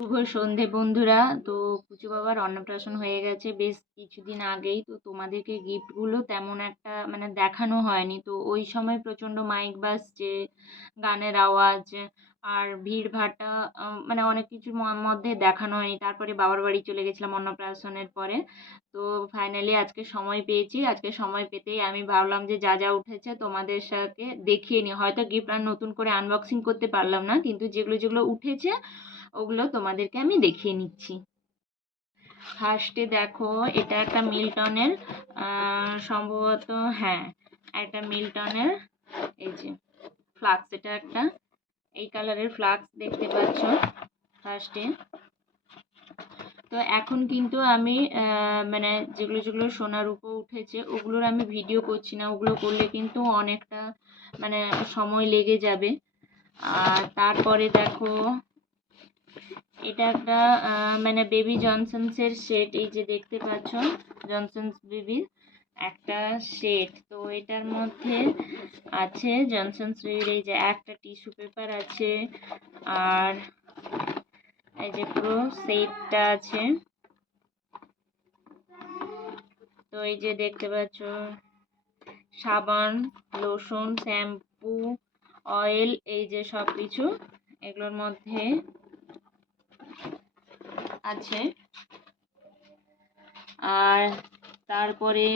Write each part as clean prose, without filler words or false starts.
শুভ সন্ধে বন্ধুরা। তো পুচু বাবার অন্নপ্রাশন হয়ে গেছে বেশ কিছুদিন আগেই। তো তোমাদেরকে গিফটগুলো তেমন একটা দেখানো হয়নি। তো ওই সময় প্রচণ্ড মাইক বাজছে, গানের আওয়াজ আর ভিড়ভাট্টা, অনেক কিছুর মধ্যে দেখানো হয়নি। তারপরে বাবার বাড়ি চলে গেছিলাম অন্নপ্রাশনের পরে। তো ফাইনালি আজকে সময় পেয়েছি। আজকে সময় পেতেই আমি ভাবলাম যে যা যা উঠেছে তোমাদের সাথে দেখিয়ে নিই। হয়তো গিফট আর নতুন করে আনবক্সিং করতে পারলাম না, কিন্তু যেগুলো যেগুলো উঠেছে ওগুলো তোমাদেরকে আমি দেখিয়ে নিচ্ছি। ফার্স্টে দেখো, এটা একটা মিল্টনের, সম্ভবত, হ্যাঁ, একটা মিল্টনের এই যে ফ্লাক্স। এটা একটা এই কালারের ফ্লাক্স দেখতে পাচ্ছ ফার্স্টে। তো এখন কিন্তু আমি যেগুলো যেগুলো সোনার উপর উঠেছে ওগুলোর আমি ভিডিও করছি না। ওগুলো করলে কিন্তু অনেকটা সময় লেগে যাবে। আর তারপরে দেখো, এটা একটা বেবি জনসনসের সেট। এই যে দেখতে পাচ্ছ, জনসনস বেবির একটা সেট। তো এটার মধ্যে আছে জনসনস বেবির এই যে একটা টিস্যু পেপার আছে, আর এই যে পুরো সেটটা আছে। তো এই যে দেখতে পাচ্ছ সাবান, লোশন, শ্যাম্পু, অয়েল, এই যে সব কিছু এগুলোর মধ্যে আছে। আর তারপরে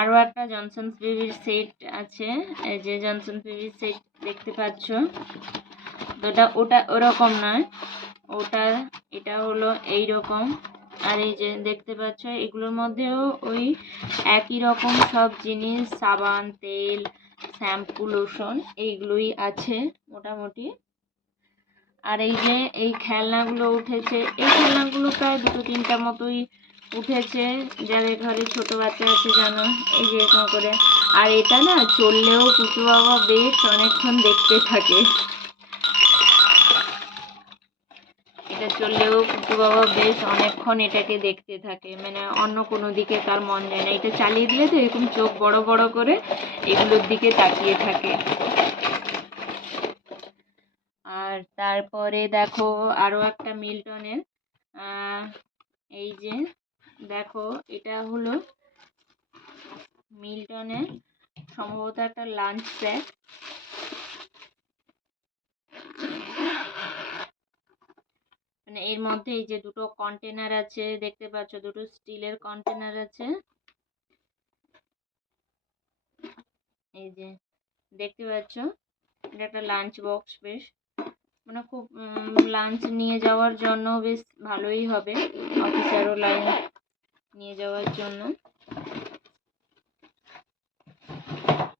আরও একটা জনসনস বেবির সেট আছে। এই যে জনসনস বেবির সেট দেখতে পাচ্ছ। তো ওটা ওরকম নয়, এটা হলো এই রকম। আর এই যে দেখতে পাচ্ছ এগুলোর মধ্যেও ওই একই রকম সব জিনিস, সাবান, তেল, শ্যাম্পু, লোশন এইগুলোই আছে মোটামুটি। আর এই যে এই খেলনাগুলো উঠেছে, এই খেলনাগুলো প্রায় 2-3টা মতোই উঠেছে। যাদের ঘরে ছোট বাচ্চা আছে জানো, এই যে এরকম করে। আর এটা না চললেও পুচু বাবা বেশ অনেকক্ষণ দেখতে থাকে। এটা চললেও পুচু বাবা বেশ অনেকক্ষণ এটাকে দেখতে থাকে, অন্য কোনো দিকে তার মন যায় না। এটা চালিয়ে দিলে তো এরকম চোখ বড় বড় করে এগুলোর দিকে তাকিয়ে থাকে। আর তারপরে দেখো আরও একটা মিল্টনের, এই যে দেখো, এটা হলো মিল্টনের সম্ভবত একটা লাঞ্চ প্যাক। এর মধ্যে এই যে দুটো কন্টেনার আছে দেখতে পাচ্ছ, দুটো স্টিলের কন্টেনার আছে। এই যে দেখতে পাচ্ছ, এটা একটা লাঞ্চ বক্স। বেশ খুব লাঞ্চ নিয়ে যাওয়ার জন্য বেশ ভালোই হবে, অফিসারও লাইন নিয়ে যাওয়ার জন্য।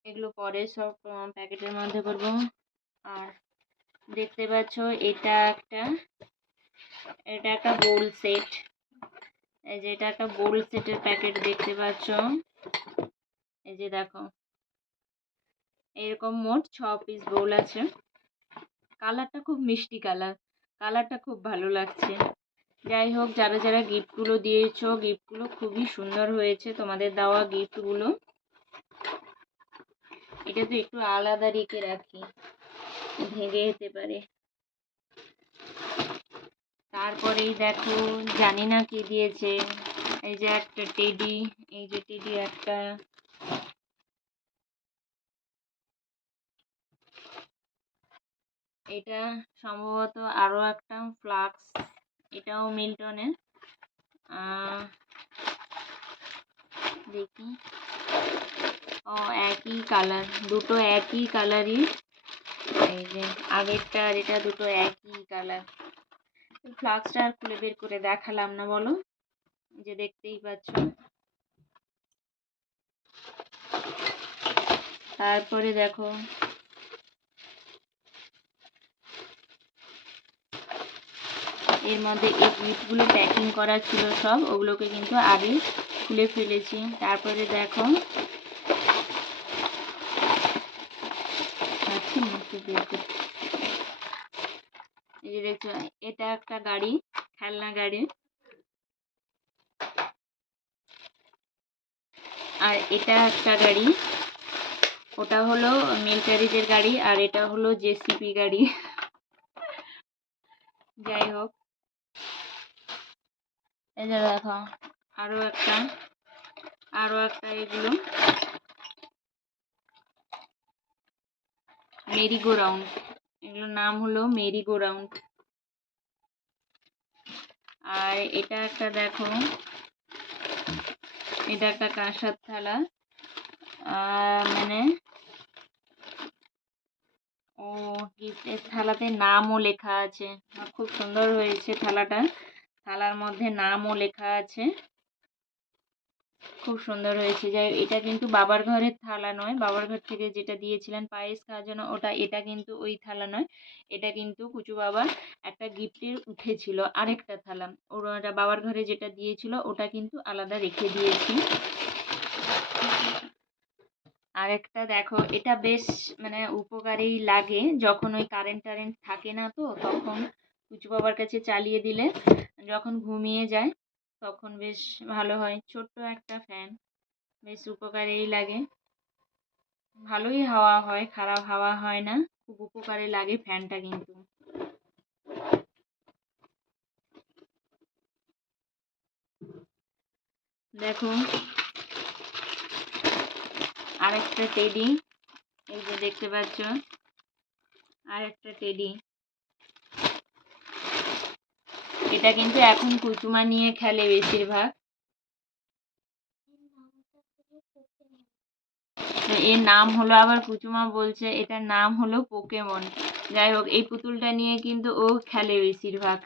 এগুলো পরে সব প্যাকেটের মধ্যে করবো। আর দেখতে পাচ্ছ এটা একটা বোল সেট। এই যে এটা একটা বোল সেটের প্যাকেট দেখতে পাচ্ছ। এই যে দেখো, এরকম মোট 6 পিস বোল আছে। কালারটা খুব মিষ্টি কালারটা খুব ভালো লাগছে। যাই হোক, যারা যারা গিফটগুলো দিয়েছো, গিফটগুলো খুবই সুন্দর হয়েছে তোমাদের দেওয়া গিফটগুলো। এটা তো একটু আলাদা রেখে রাখি, ভেঙে যেতে পারে। তারপরেই দেখো, জানি না কি দিয়েছে। এই যে একটা টেডি, এই যে টেডি একটা। এটা সম্ভবত আরও একটা ফ্লাক্স, এটাও মিল্টনের। দেখি, ও একই কালার, দুটো একই কালারই। এই যে আগেরটা আর এটা দুটো একই কালার। ফ্লাক্সটা আর খুলে বের করে দেখালাম না, বলো, যে দেখতেই পাচ্ছ। তারপরে দেখো, এর মধ্যে এই গিফটগুলো প্যাকিং করা ছিল সব, ওগুলোকে কিন্তু আগে খুলে ফেলেছি। তারপরে দেখো, এই যে দেখছো, এটা একটা গাড়ি, খেলনা গাড়ি। আর এটা একটা গাড়ি, ওটা হলো মিলিটারিদের গাড়ি, আর এটা হলো জেসিপি গাড়ি। যাই হোক, এই যে দেখো আরো একটা এগুলো মেরি গো রাউন্ড, এগুলোর নাম হলো মেরি গো রাউন্ড। আর এটা একটা দেখো, এটা একটা কাঁসার থালা, মানে ও গিফটের থালাতে নামও লেখা আছে, খুব সুন্দর হয়েছে থালাটা, থালার মধ্যে নামও লেখা আছে, খুব সুন্দর হয়েছে। যাই এটা কিন্তু বাবার ঘরের থালা নয়, বাবার ঘর থেকে যেটা দিয়েছিলেন পায়েস খাওয়ার জন্য ওটা, এটা কিন্তু ওই থালা নয়, এটা কিন্তু কুচু বাবার একটা গিফটের উঠেছিল আরেকটা থালা, ওটা বাবার ঘরে যেটা দিয়েছিল ওটা কিন্তু আলাদা রেখে দিয়েছি। আরেকটা দেখো, এটা বেশ মানে উপকারী লাগে, যখন ওই কারেন্ট টারেন্ট থাকে না তো তখন কুচু বাবার কাছে চালিয়ে দিলে যখন ঘুমিয়ে যায় তখন বেশ ভালো হয়। ছোট্ট একটা ফ্যান, বেশ উপকারী লাগে, ভালোই হাওয়া হয়, খারাপ হাওয়া হয় না, খুব উপকারে লাগে ফ্যানটা কিন্তু। দেখো আরেকটা টেডি, এই যে দেখতে পাচ্ছ আরেকটা টেডি, এটা কিন্তু এখন কুচুমা নিয়ে খেলে বেশিরভাগ। এর নাম হলো, আবার কুচুমা বলছে এটার নাম হলো পোকেমন। যাই হোক, এই পুতুলটা নিয়ে কিন্তু ও খেলে বেশিরভাগ।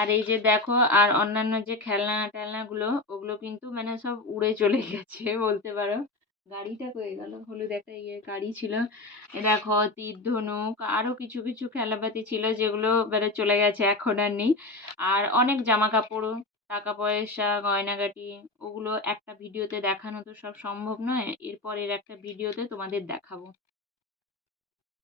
আর এই যে দেখো, আর অন্যান্য যে খেলনা টেলনাগুলো ওগুলো কিন্তু মানে সব উড়ে চলে গেছে বলতে পারো। গাড়িটা কয়ে গেল, হলুদ একটা গাড়ি ছিল, এ দেখো তীর ধনুক আরো কিছু কিছু খেলাপাতি ছিল যেগুলো বেড়ে চলে গেছে, এখন আর নেই। আর অনেক জামা কাপড়, টাকা পয়সা, গয়নাগাটি, ওগুলো একটা ভিডিওতে দেখানো তো সব সম্ভব নয়, এরপরের একটা ভিডিওতে তোমাদের দেখাবো।